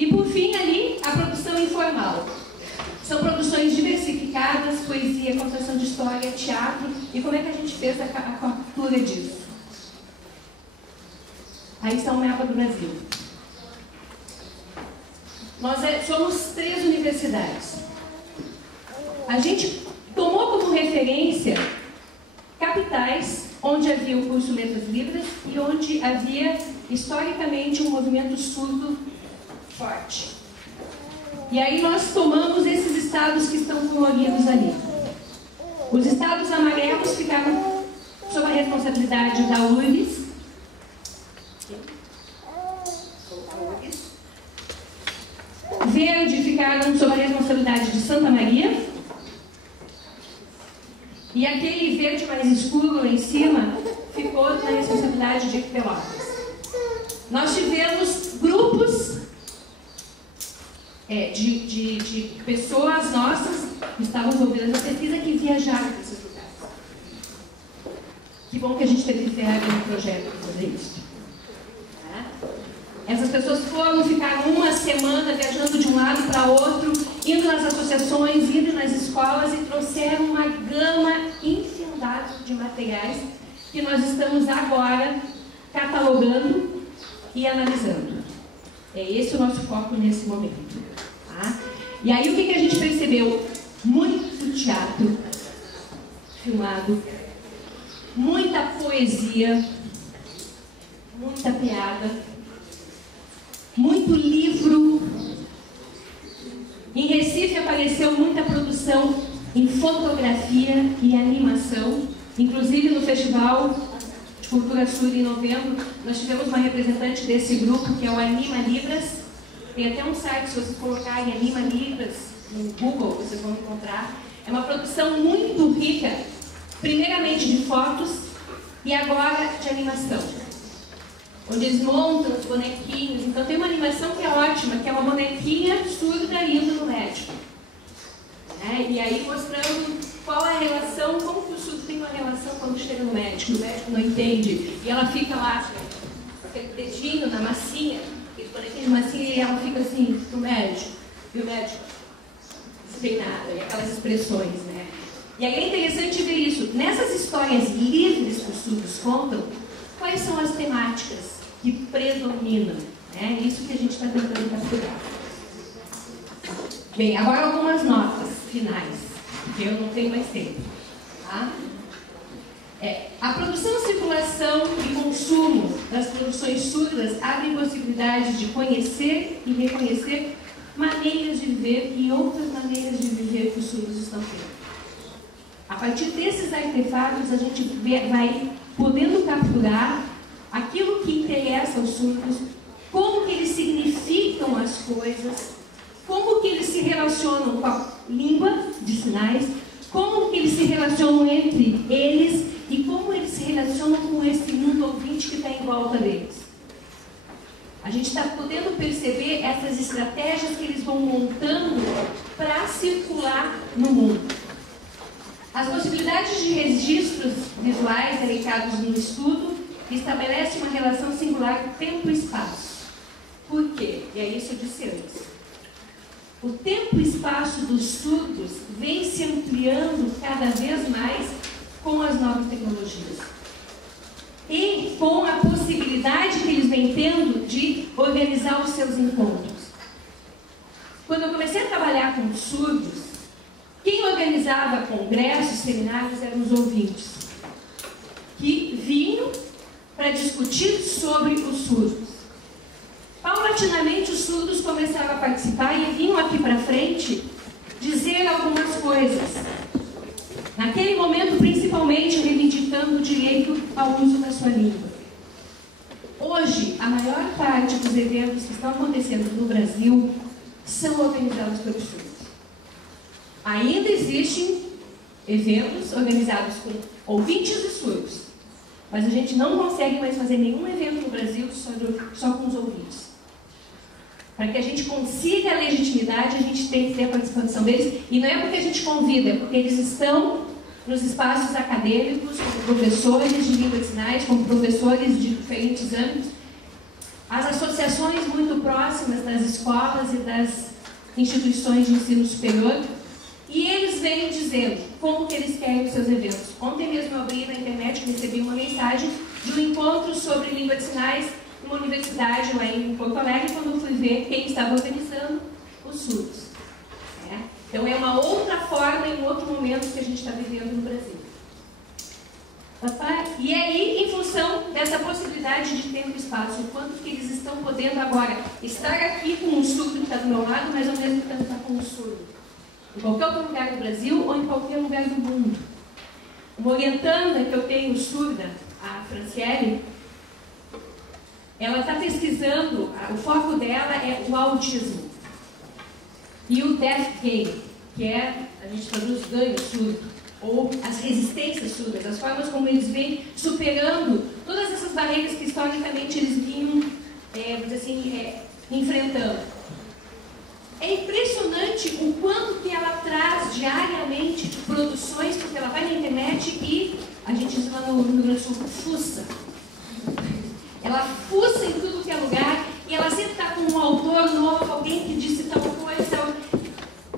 E por fim ali, a produção informal. São produções diversificadas, poesia, contação de história, teatro. E como é que a gente fez a captura disso? Aí está o mapa do Brasil. Nós somos 3 universidades. A gente tomou como referência capitais onde havia o curso Letras Livres e onde havia, historicamente, um movimento surdo forte. E aí nós tomamos esses estados que estão coloridos ali. Os estados amarelos ficaram sob a responsabilidade da URGS. Verde ficaram sob a responsabilidade de Santa Maria. E aquele verde mais escuro lá em cima ficou na responsabilidade de Pelotas. Nós tivemos grupos de pessoas nossas que estavam envolvidas na pesquisa que viajaram para esses lugares. Que bom que a gente teve que ferrar no projeto para fazer isso. Essas pessoas foram, ficaram uma semana viajando de um lado para outro, indo nas associações, indo nas escolas e trouxeram uma gama infindável de materiais que nós estamos agora catalogando e analisando. É esse o nosso foco nesse momento. Tá? E aí o que a gente percebeu? Muito teatro filmado, muita poesia, muita piada, muito livro. Em Recife apareceu muita produção em fotografia e animação. Inclusive no Festival de Cultura Surda em novembro, nós tivemos uma representante desse grupo, que é o Anima Libras. Tem até um site, se vocês colocarem Anima Libras no Google, vocês vão encontrar. É uma produção muito rica, primeiramente de fotos e agora de animação, onde eles montam os bonequinhos. Então tem uma animação que é ótima, que é uma bonequinha surda indo no médico. E aí mostrando qual é a relação, como que o surdo tem uma relação quando chega no médico. O médico não entende. E ela fica lá, com aquele dedinho na massinha, aquele bonequinho de massinha, e ela fica assim, pro médico. E o médico, sem nada, e aquelas expressões, né? E aí é interessante ver isso. Nessas histórias livres que os surdos contam, quais são as temáticas que predominam? É isso que a gente está tentando capturar. Bem, agora algumas notas finais, porque eu não tenho mais tempo. Tá? A produção, circulação e consumo das produções surdas abrem possibilidade de conhecer e reconhecer maneiras de viver e outras maneiras de viver que os surdos estão tendo. A partir desses artefatos, a gente vai podendo capturar aquilo que interessa aos surdos, como que eles significam as coisas, como que eles se relacionam com a língua de sinais, como que eles se relacionam entre eles e como eles se relacionam com esse mundo ouvinte que está em volta deles. A gente está podendo perceber essas estratégias que eles vão montando para circular no mundo. As possibilidades de registros visuais elencados no estudo estabelecem uma relação singular tempo e espaço. Por quê? E é isso que eu disse antes. O tempo e espaço dos surdos vem se ampliando cada vez mais com as novas tecnologias. E com a possibilidade que eles vêm tendo de organizar os seus encontros. Quando eu comecei a trabalhar com surdos, quem organizava congressos, seminários eram os ouvintes, que vinham para discutir sobre os surdos. Paulatinamente, os surdos começaram a participar e vinham aqui para frente dizer algumas coisas. Naquele momento, principalmente, reivindicando o direito ao uso da sua língua. Hoje, a maior parte dos eventos que estão acontecendo no Brasil são organizados pelos surdos. Ainda existem eventos organizados com ouvintes e surdos, mas a gente não consegue mais fazer nenhum evento no Brasil só com os ouvintes. Para que a gente consiga a legitimidade, a gente tem que ter a participação deles, e não é porque a gente convida, é porque eles estão nos espaços acadêmicos, como professores de língua de sinais, como professores de diferentes âmbitos, as associações muito próximas das escolas e das instituições de ensino superior, e eles vêm dizendo como que eles querem os seus eventos. Ontem mesmo eu abri na internet e recebi uma mensagem de um encontro sobre língua de sinais numa universidade lá em Porto Alegre, quando eu fui ver quem estava organizando, os surdos. Então é uma outra forma e um outro momento que a gente está vivendo no Brasil. E aí, em função dessa possibilidade de tempo e espaço, o quanto que eles estão podendo agora estar aqui com um surdo que está do meu lado, mas ao mesmo tempo estar com um surdo. Em qualquer outro lugar do Brasil ou em qualquer lugar do mundo. Uma orientanda que eu tenho surda, a Franciele, ela está pesquisando, o foco dela é o autismo. E o deaf gain, que é, a gente traduz ganho surdo, ou as resistências surdas, as formas como eles vêm superando todas essas barreiras que historicamente eles vinham, enfrentando. É impressionante o quanto que ela traz diariamente de produções, porque ela vai na internet e, a gente diz lá no Rio Grande do Sul, fuça. Ela fuça em tudo que é lugar e ela sempre está com um autor novo, alguém que disse tal coisa.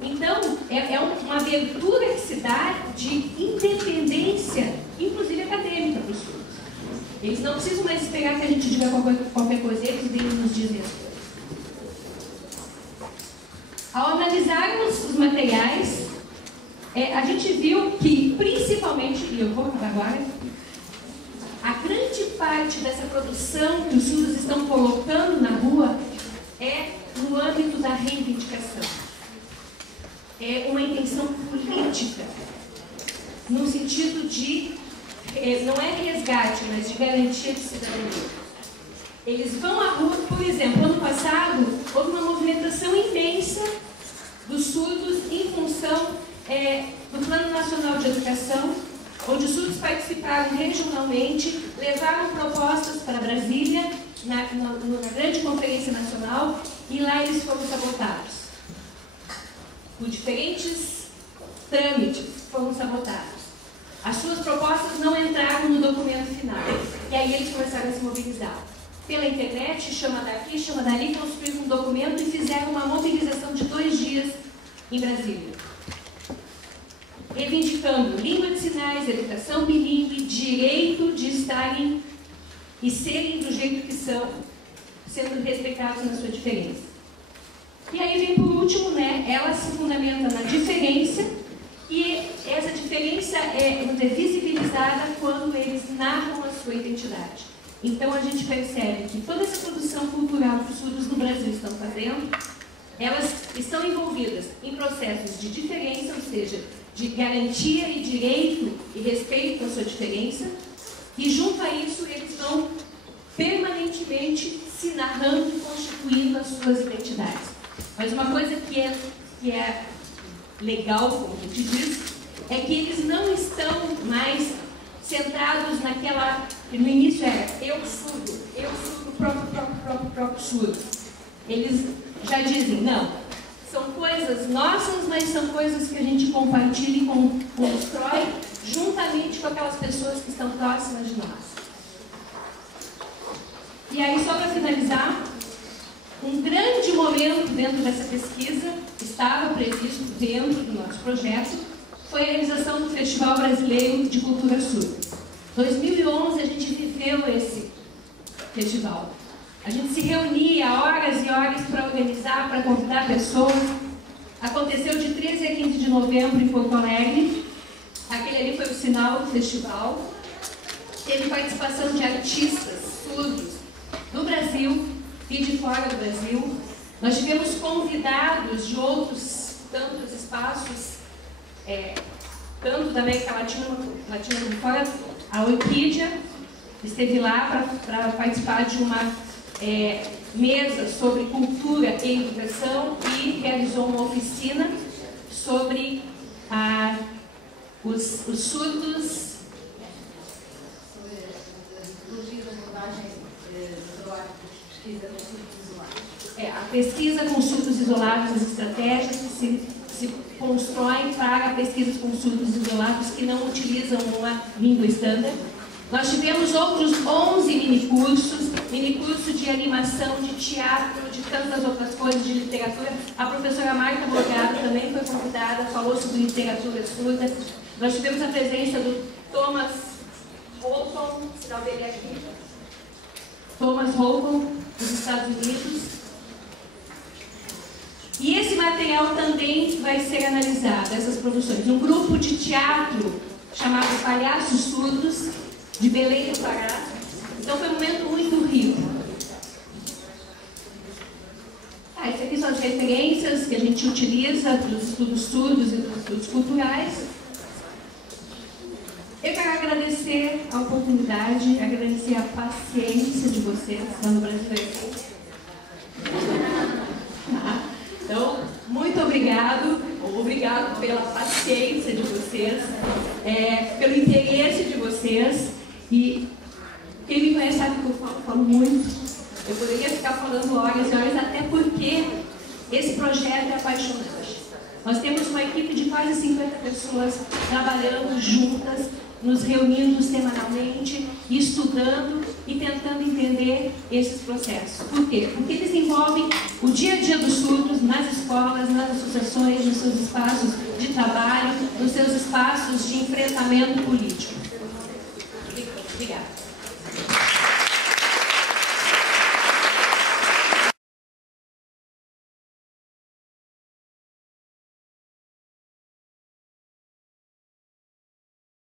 Então, é uma abertura que se dá de independência, inclusive acadêmica, para os surdos. Eles não precisam mais esperar que a gente diga qualquer coisa, eles vêm nos dizer as coisas. Ao analisarmos os materiais, a gente viu que, principalmente, e eu vou acabar agora, a grande parte dessa produção que os surdos estão colocando na rua é no âmbito da reivindicação. É uma intenção política, no sentido de, não é resgate, mas de garantia de cidadania. Eles vão à rua, por exemplo, ano passado, houve uma movimentação imensa dos surdos em função do Plano Nacional de Educação, onde os surdos participaram regionalmente, levaram propostas para Brasília, na grande conferência nacional, e lá eles foram sabotados. Por diferentes trâmites foram sabotados. As suas propostas não entraram no documento final. E aí eles começaram a se mobilizar. Pela internet, chama daqui, chama dali, construíram um documento e fizeram uma mobilização de 2 dias em Brasília. Reivindicando língua de sinais, educação bilíngue, direito de estarem e serem do jeito que são, sendo respeitados na sua diferença. E aí vem por último, ela se fundamenta na diferença, e essa diferença é visibilizada quando eles narram a sua identidade. Então a gente percebe que toda essa produção cultural que os surdos no Brasil estão fazendo, elas estão envolvidas em processos de diferença, ou seja, de garantia e direito e respeito à sua diferença, e junto a isso eles vão permanentemente se narrando e constituindo as suas identidades. Mas uma coisa que é legal, como a gente diz, é que eles não estão mais centrados naquela... No início era eu surdo, próprio surdo. Eles já dizem, não, são coisas nossas, mas são coisas que a gente compartilha e constrói juntamente com aquelas pessoas que estão próximas de nós. E aí, só para finalizar, um grande momento dentro dessa pesquisa, estava previsto dentro do nosso projeto, foi a realização do Festival Brasileiro de Cultura Surda. Em 2011 a gente viveu esse festival. A gente se reunia horas e horas para organizar, para convidar pessoas. Aconteceu de 13 a 15 de novembro em Porto Alegre. Aquele ali foi o sinal do festival. Teve participação de artistas surdos do Brasil e de fora do Brasil. Nós tivemos convidados de outros tantos espaços, tanto da América Latina como fora. A Orquídea esteve lá para participar de uma mesa sobre cultura e educação e realizou uma oficina sobre os surdos. A pesquisa com surdos isolados, as estratégias que se constroem para pesquisas com surdos isolados que não utilizam uma língua estándar. Nós tivemos outros 11 minicurso de animação, de teatro, de tantas outras coisas, de literatura. A professora Marta Morgado também foi convidada, falou sobre literatura surda. Nós tivemos a presença do Thomas Holcomb, sinal dele aqui, Thomas Holcomb, dos Estados Unidos. E esse material também vai ser analisado, essas produções. Um grupo de teatro chamado Palhaços Surdos, de Belém do Pará. Então foi um momento muito rico. Essas aqui são as referências que a gente utiliza dos estudos surdos e dos estudos culturais. Eu quero agradecer a oportunidade, agradecer a paciência de vocês lá no Brasil. Então, muito obrigado pela paciência de vocês, pelo interesse de vocês. E quem me conhece sabe que eu falo muito. Eu poderia ficar falando horas e horas, até porque esse projeto é apaixonante. Nós temos uma equipe de quase 50 pessoas trabalhando juntas, nos reunindo semanalmente, estudando e tentando entender esses processos. Por quê? Porque eles envolvem o dia a dia dos surdos nas escolas, nas associações, nos seus espaços de trabalho, nos seus espaços de enfrentamento político.